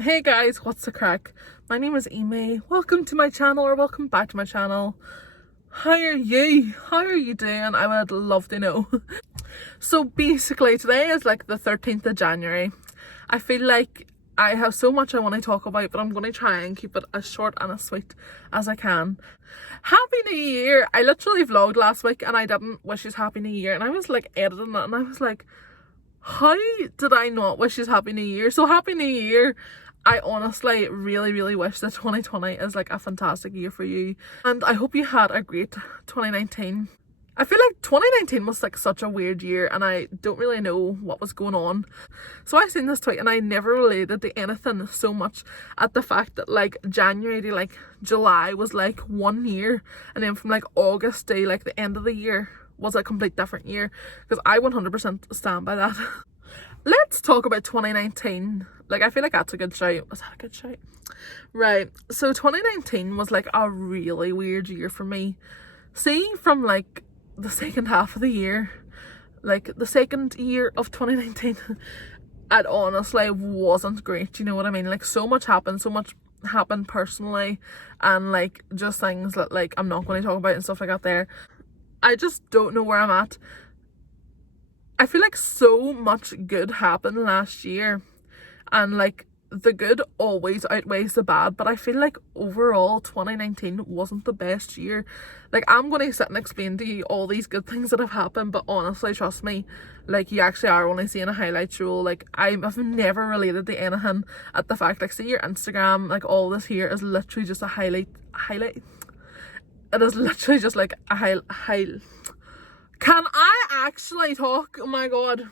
Hey guys, what's the crack? My name is Ime. Welcome to my channel, or welcome back to my channel. How are you? How are you doing? I would love to know. So basically today is like the 13th of January. I feel like I have so much I want to talk about, but I'm going to try and keep it as short and as sweet as I can. Happy New Year! I literally vlogged last week and I didn't wish you Happy New Year, and I was like editing it and I was like, how did I not wish you Happy New Year? So Happy New Year. I honestly really wish that 2020 is like a fantastic year for you, and I hope you had a great 2019. I feel like 2019 was like such a weird year and I don't really know what was going on. So I seen this tweet and I never related to anything so much at the fact that like January to like July was like 1 year, and then from like August to like the end of the year was a complete different year, because I 100% stand by that. Let's talk about 2019. Like, I feel like that's a good shout. Was that a good shout? Right. So 2019 was like a really weird year for me. See, from like the second half of the year, like the second year of 2019, it honestly wasn't great. You know what I mean? Like, so much happened personally, and like just things that like I'm not going to talk about and stuff like that there. I just don't know where I'm at. I feel like so much good happened last year, and like the good always outweighs the bad, but I feel like overall 2019 wasn't the best year. Like, I'm going to sit and explain to you all these good things that have happened, but honestly, trust me, like, you actually are only seeing a highlight reel. Like, I've never related to anything at the fact, like, see your Instagram, like all this here is literally just a highlight. It is literally just like a highlight. Can I actually talk? Oh my god.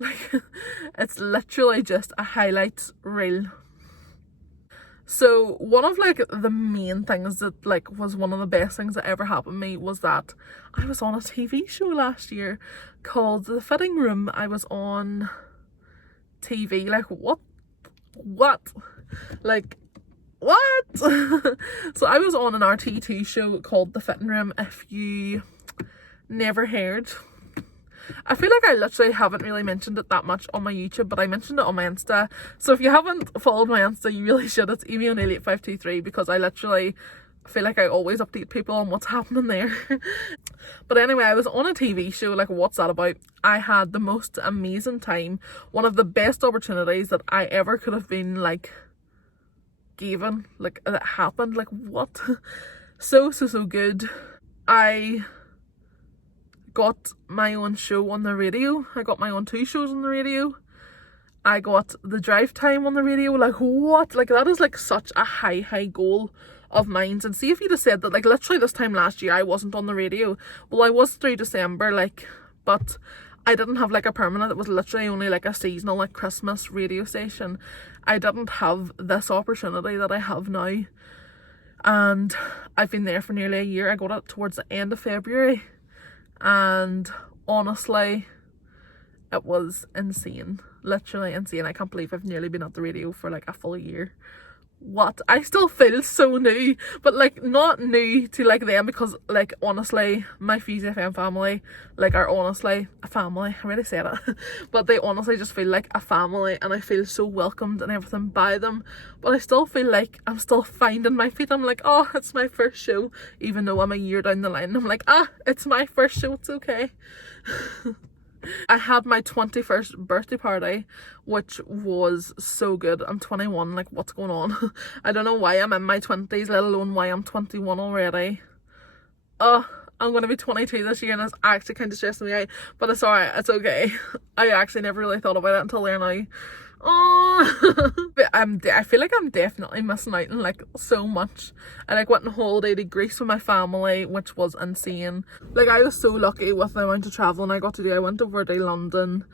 Like, it's literally just a highlights reel. So one of like the main things that like was one of the best things that ever happened to me was that I was on a TV show last year called The Fitting Room. I was on TV. Like, what like what? So I was on an RT2 show called The Fitting Room. If you never heard, I feel like I literally haven't really mentioned it that much on my YouTube, but I mentioned it on my Insta. So if you haven't followed my Insta, you really should. It's EveO'Neill8523, because I literally feel like I always update people on what's happening there. But anyway, I was on a TV show. Like, what's that about? I had the most amazing time. One of the best opportunities that I ever could have been like given. Like, it happened. Like, what? So good. I got my own show on the radio. I got my own 2 shows on the radio. I got the drive time on the radio. Like, what? Like, that is like such a high goal of mine. And see, if you'd have said that like literally this time last year I wasn't on the radio, well, I was through December, like, but I didn't have like a permanent. It was literally only like a seasonal, like, Christmas radio station. I didn't have this opportunity that I have now, and I've been there for nearly a year. I got it towards the end of February, and honestly, it was insane. Literally insane. I can't believe I've nearly been at the radio for like a full year. What? I still feel so new, but like not new to like them, because like honestly my Fuse FM family like are honestly a family. I already said it. But they honestly just feel like a family, and I feel so welcomed and everything by them. But I still feel like I'm still finding my feet. I'm like, oh, it's my first show, even though I'm a year down the line. I'm like, it's my first show, it's okay. I had my 21st birthday party, which was so good. I'm 21, like, what's going on? I don't know why I'm in my 20s, let alone why I'm 21 already. I'm going to be 22 this year, and it's actually kind of stressing me out, but it's alright, it's okay. I actually never really thought about it until there now. But I feel like I'm definitely missing out on like so much. I like went on holiday to Greece with my family, which was insane. Like, I was so lucky with the amount of traveling I got to do. I went over to London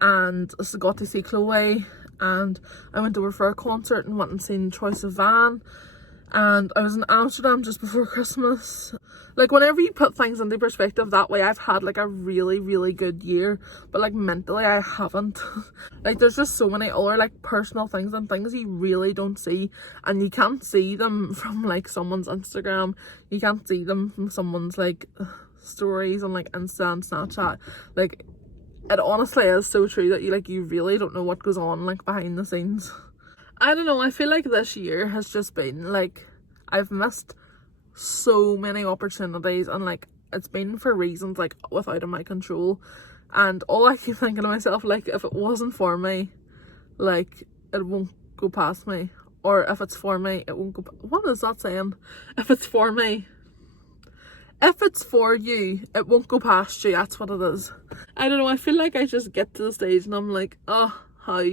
and got to see Chloe, and I went over for a concert and went and seen Troye Sivan, and I was in Amsterdam just before Christmas. Like, whenever you put things into perspective that way, I've had like a really good year, but like mentally I haven't. Like, there's just so many other like personal things and things you really don't see, and you can't see them from like someone's Instagram. You can't see them from someone's like stories on like Insta and Snapchat. Like, it honestly is so true that you really don't know what goes on like behind the scenes. I don't know, I feel like this year has just been like, I've missed so many opportunities, and like it's been for reasons like without my control, and all I keep thinking to myself, like, if it wasn't for me, like, it won't go past me, or if it's for me, it won't go. What is that saying? If it's for me, if it's for you, it won't go past you. That's what it is. I don't know, I feel like I just get to the stage and I'm like, oh, how?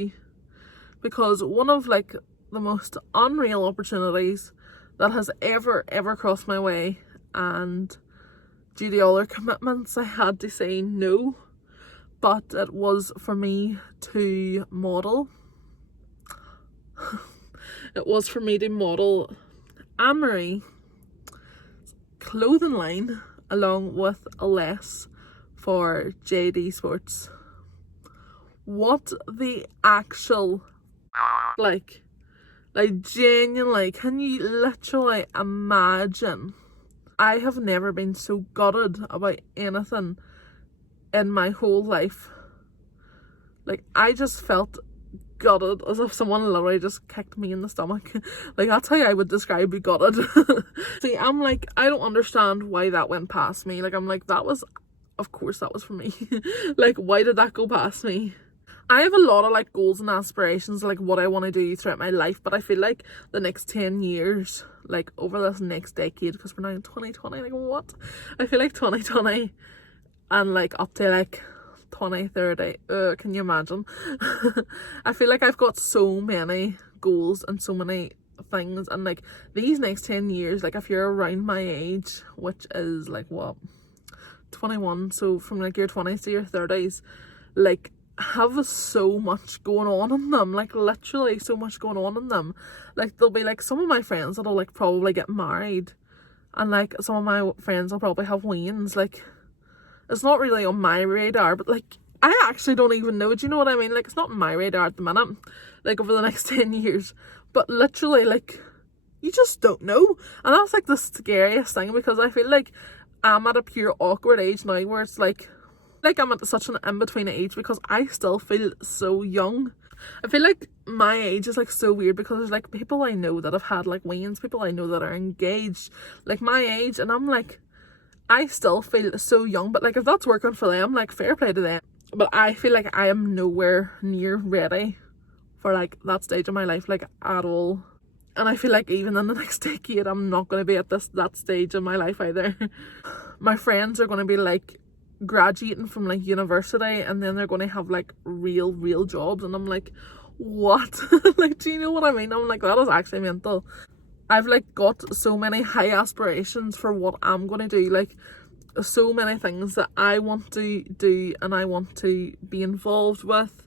Because one of like the most unreal opportunities that has ever crossed my way, and due to other commitments I had to say no, but it was for me to model. It was for me to model Anne-Marie clothing line along with Aless for JD Sports. What the actual, like genuinely, can you literally imagine? I have never been so gutted about anything in my whole life. Like, I just felt gutted, as if someone literally just kicked me in the stomach. Like, that's how I would describe be gutted. See, I'm like, I don't understand why that went past me. Like, I'm like, that was, of course that was for me. Like, why did that go past me? I have a lot of like goals and aspirations, like what I want to do throughout my life, but I feel like the next 10 years, like over this next decade, because we're now in 2020, like what? I feel like 2020 and like up to like 2030, can you imagine? I feel like I've got so many goals and so many things, and like these next 10 years, like if you're around my age, which is like what, 21, so from like your 20s to your 30s, like have so much going on in them, like literally so much going on in them. Like there'll be like some of my friends that'll like probably get married, and like some of my friends will probably have weans. Like, it's not really on my radar, but like I actually don't even know, do you know what I mean? Like, it's not on my radar at the minute, like over the next 10 years, but literally like you just don't know. And that's like the scariest thing, because I feel like I'm at a pure awkward age now where it's like I'm at such an in-between age, because I still feel so young. I feel like my age is like so weird, because there's like people I know that have had like weans, people I know that are engaged like my age, and I'm like, I still feel so young. But like, if that's working for them, like fair play to them, but I feel like I am nowhere near ready for like that stage of my life, like at all. And I feel like even in the next decade I'm not going to be at that stage of my life either. My friends are going to be like graduating from like university, and then they're going to have like real jobs, and I'm like, what? Like, do you know what I mean? I'm like, that is actually mental. I've like got so many high aspirations for what I'm going to do, like so many things that I want to do and I want to be involved with.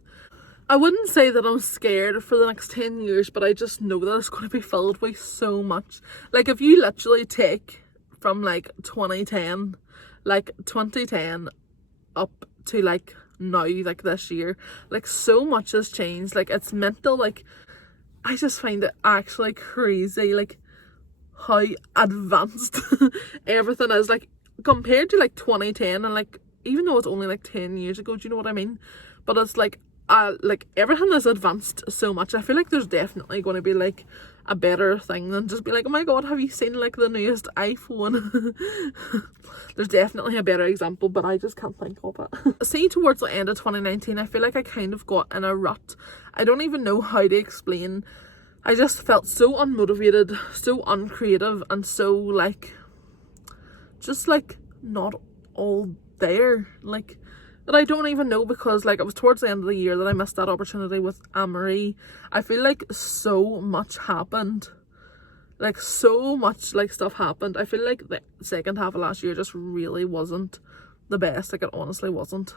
I wouldn't say that I'm scared for the next 10 years, but I just know that it's going to be filled with so much. Like, if you literally take from like 2010 up to like now, like this year, like so much has changed. Like, it's mental. Like, I just find it actually crazy, like how advanced everything is, like compared to like 2010, and like even though it's only like 10 years ago, do you know what I mean? But it's like everything has advanced so much. I feel like there's definitely going to be like a better thing than just be like, oh my god, have you seen like the newest iPhone? There's definitely a better example, but I just can't think of it. See, towards the end of 2019, I feel like I kind of got in a rut. I don't even know how to explain. I just felt so unmotivated, so uncreative, and so like just like not all there, like that I don't even know, because like it was towards the end of the year that I missed that opportunity with Anne-Marie. I feel like so much happened, like so much like stuff happened. I feel like the second half of last year just really wasn't the best. Like, it honestly wasn't.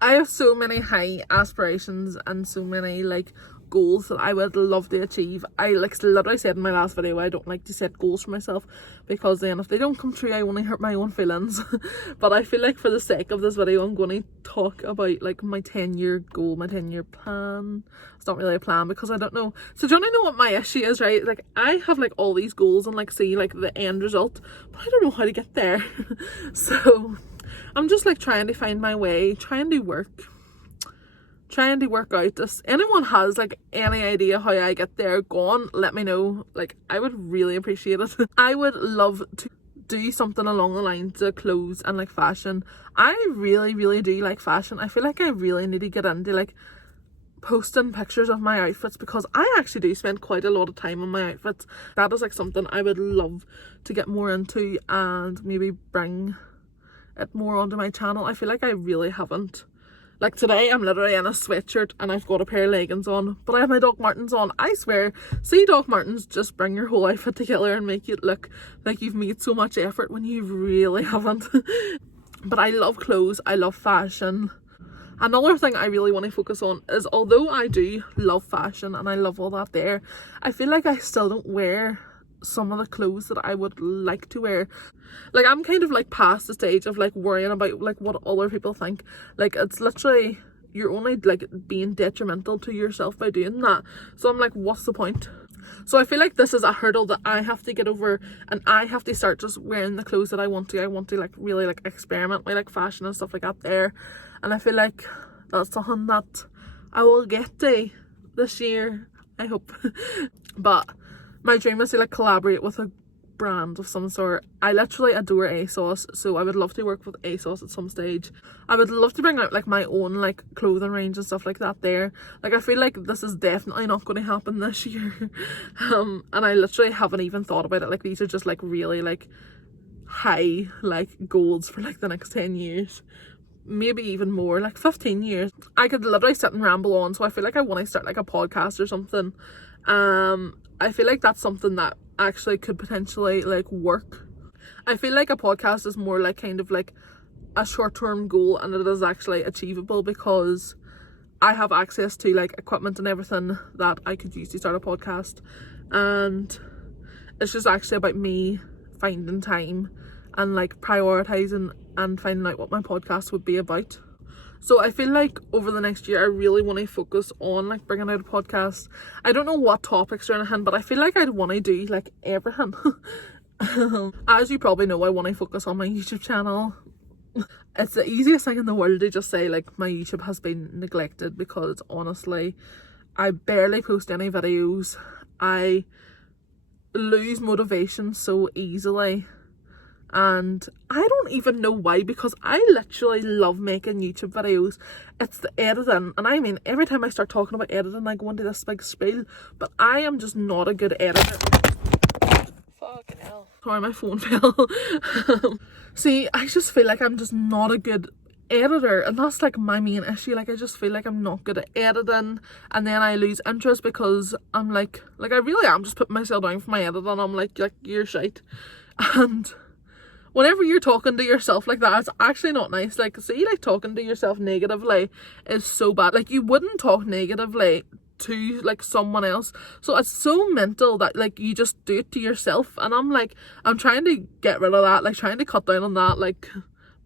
I have so many high aspirations and so many like goals that I would love to achieve. I like literally said in my last video, I don't like to set goals for myself, because then if they don't come true I only hurt my own feelings. But I feel like for the sake of this video I'm going to talk about like my 10-year goal, my 10-year plan. It's not really a plan because I don't know. So do you want to know what my issue is, right? Like, I have like all these goals and like see like the end result, but I don't know how to get there. So I'm just like trying to find my way, trying to work, trying to work out this. Anyone has like any idea how I get there, go on, let me know. Like, I would really appreciate it. I would love to do something along the lines of clothes and like fashion. I really do like fashion. I feel like I really need to get into like posting pictures of my outfits, because I actually do spend quite a lot of time on my outfits. That is like something I would love to get more into and maybe bring it more onto my channel. I feel like I really haven't. Like today I'm literally in a sweatshirt and I've got a pair of leggings on, but I have my Doc Martens on. I swear, see, Doc Martens just bring your whole outfit together and make you look like you've made so much effort when you really haven't. But I love clothes, I love fashion. Another thing I really want to focus on is, although I do love fashion and I love all that there, I feel like I still don't wear some of the clothes that I would like to wear. Like, I'm kind of like past the stage of like worrying about like what other people think. Like, it's literally, you're only like being detrimental to yourself by doing that. So I'm like, what's the point? So I feel like this is a hurdle that I have to get over, and I have to start just wearing the clothes that I want to. I want to like really like experiment with like fashion and stuff like that there. And I feel like that's something that I will get to this year, I hope. But my dream is to like collaborate with a brand of some sort. I literally adore ASOS, so I would love to work with ASOS at some stage. I would love to bring out like my own like clothing range and stuff like that there. Like, I feel like this is definitely not going to happen this year. And I literally haven't even thought about it. Like, these are just like really like high like goals for like the next 10 years. Maybe even more, like 15 years. I could literally sit and ramble on, so I feel like I want to start like a podcast or something. I feel like that's something that actually could potentially like work. I feel like a podcast is more like kind of like a short-term goal, and it is actually achievable because I have access to like equipment and everything that I could use to start a podcast, and it's just actually about me finding time and like prioritizing and finding out what my podcast would be about. So I feel like over the next year I really want to focus on like bringing out a podcast. I don't know what topics or anything, but I feel like I'd want to do like everything. As you probably know, I want to focus on my YouTube channel. It's the easiest thing in the world to just say like my YouTube has been neglected, because honestly I barely post any videos. I lose motivation so easily. And I don't even know why, because I literally love making YouTube videos. It's the editing, and I mean, every time I start talking about editing I go into this big spiel, but I am just not a good editor. Fucking hell. Sorry, my phone fell. See, I just feel like I'm just not a good editor, and that's like my main issue. Like, I just feel like I'm not good at editing, and then I lose interest because I'm like I really am just putting myself down for my editing. I'm like you're shite. And whenever you're talking to yourself like that, it's actually not nice. Like, see, like talking to yourself negatively is so bad. Like, you wouldn't talk negatively to like someone else, so it's so mental that like you just do it to yourself. And I'm like, I'm trying to get rid of that, like trying to cut down on that like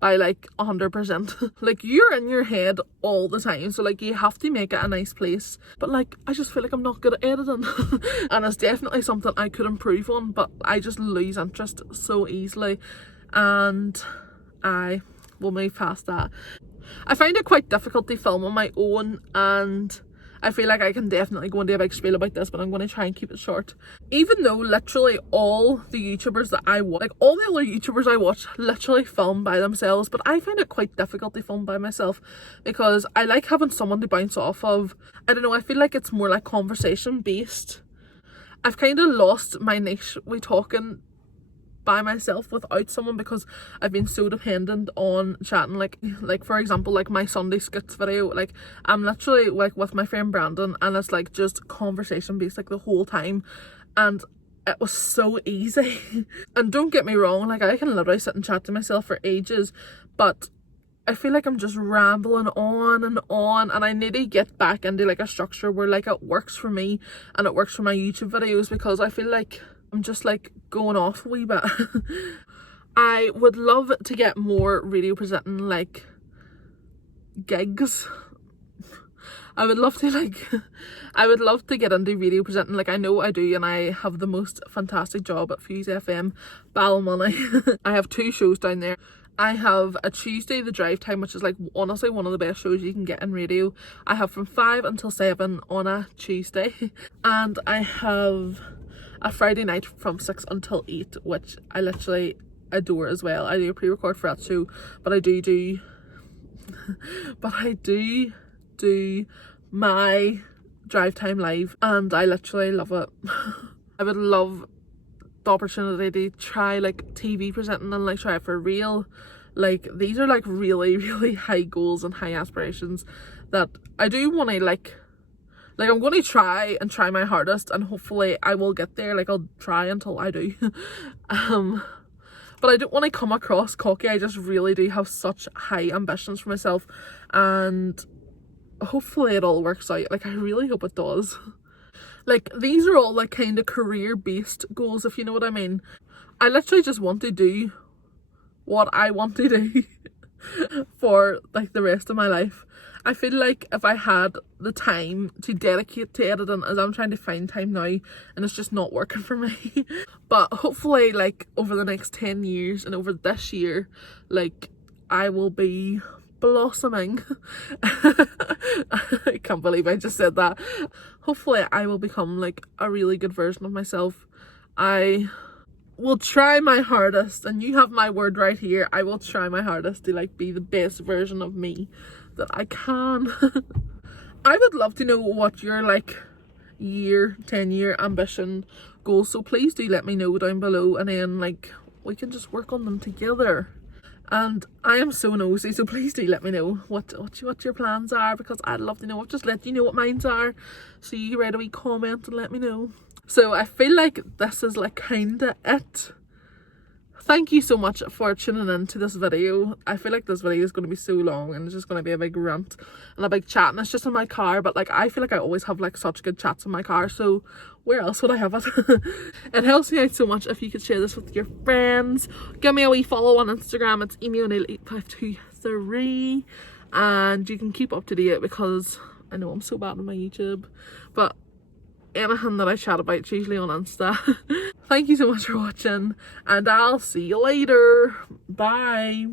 by like 100%. Like, you're in your head all the time, so like you have to make it a nice place. But like, I just feel like I'm not good at editing. And it's definitely something I could improve on, but I just lose interest so easily, and I will move past that. I find it quite difficult to film on my own, and I feel like I can definitely go into a big spiel about this, but I'm going to try and keep it short. Even though literally all the YouTubers that I watch, like all the other YouTubers I watch, literally film by themselves, but I find it quite difficult to film by myself because I like having someone to bounce off of. I don't know, I feel like it's more like conversation based. I've kind of lost my niche with talking by myself without someone, because I've been so dependent on chatting. Like for example, like my Sunday skits video, like I'm literally like with my friend Brandon, and it's like just conversation based like the whole time, and it was so easy. And don't get me wrong, like I can literally sit and chat to myself for ages, but I feel like I'm just rambling on, and I need to get back into like a structure where like it works for me and it works for my YouTube videos, because I feel like I'm just like going off a wee bit. I would love to get more radio presenting like gigs. I would love to get into radio presenting. Like, I know I do, and I have the most fantastic job at Fuse FM, Ballymoney. I have 2 shows down there, I have a Tuesday The Drive Time, which is like honestly one of the best shows you can get in radio. I have from 5 until 7 on a Tuesday. And I have a Friday night from 6 until 8, which I literally adore as well. I do a pre-record for that show, but I do my Drive Time live, and I literally love it. I would love the opportunity to try like TV presenting and like try it for real. Like these are like really high goals and high aspirations that I do want to like I'm going to try my hardest, and hopefully I will get there. Like I'll try until I do. But I don't want to come across cocky. I just really do have such high ambitions for myself, and hopefully it all works out. Like I really hope it does. Like these are all like kind of career based goals, if you know what I mean. I literally just want to do what I want to do for like the rest of my life. I feel like if I had the time to dedicate to editing, as I'm trying to find time now and it's just not working for me. But hopefully like over the next 10 years and over this year, like I will be blossoming. I can't believe I just said that. Hopefully I will become like a really good version of myself. I will try my hardest, and you have my word right here. I will try my hardest to like be the best version of me that I can. I would love to know what your like 10-year ambition goals, so please do let me know down below, and then like we can just work on them together. And I am so nosy, so please do let me know what your plans are, because I'd love to know. I've just let you know what mine are, so you write a wee comment and let me know. So I feel like this is like kinda it. Thank you so much for tuning in to this video. I feel like this video is going to be so long and it's just going to be a big rant and a big chat, and it's just in my car, but like I feel like I always have like such good chats in my car, so where else would I have it? It helps me out so much if you could share this with your friends. Give me a wee follow on Instagram. It's AmyO'Neill8523, and you can keep up to date, because I know I'm so bad on my YouTube, but anything that I chat about is usually on Insta. Thank you so much for watching, and I'll see you later. Bye.